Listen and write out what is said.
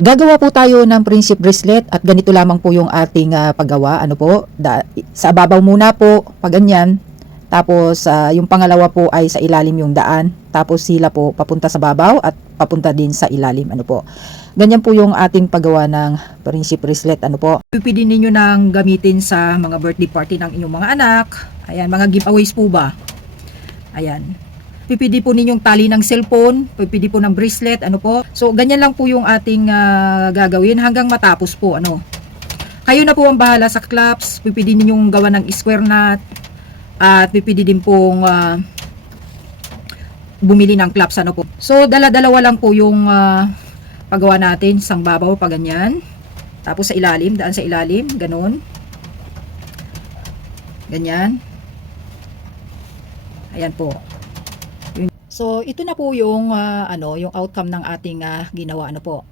Gagawa po tayo ng friendship bracelet at ganito lamang po yung ating paggawa. Ano po? Sa babaw muna po, pag ganyan. Tapos yung pangalawa po ay sa ilalim yung daan. Tapos sila po papunta sa babaw at papunta din sa ilalim. Ano po? Ganyan po yung ating paggawa ng friendship bracelet. Ano po? Pwede ninyo nang gamitin sa mga birthday party ng inyong mga anak. Ayan, mga giveaways po ba? Ayan. Pipili po ninyong tali ng cellphone, pipili po ng bracelet, ano po. So, ganyan lang po yung ating gagawin hanggang matapos po, ano. Kayo na po ang bahala sa claps, pipili ninyong gawa ng square knot, at pipili din pong bumili ng claps, ano po. So, dala-dalawa lang po yung paggawa natin, isang babaw pa ganyan. Tapos sa ilalim, daan sa ilalim, ganun. Ganyan. Ayan po. So, ito na po yung yung outcome ng ating ginawa, ano po.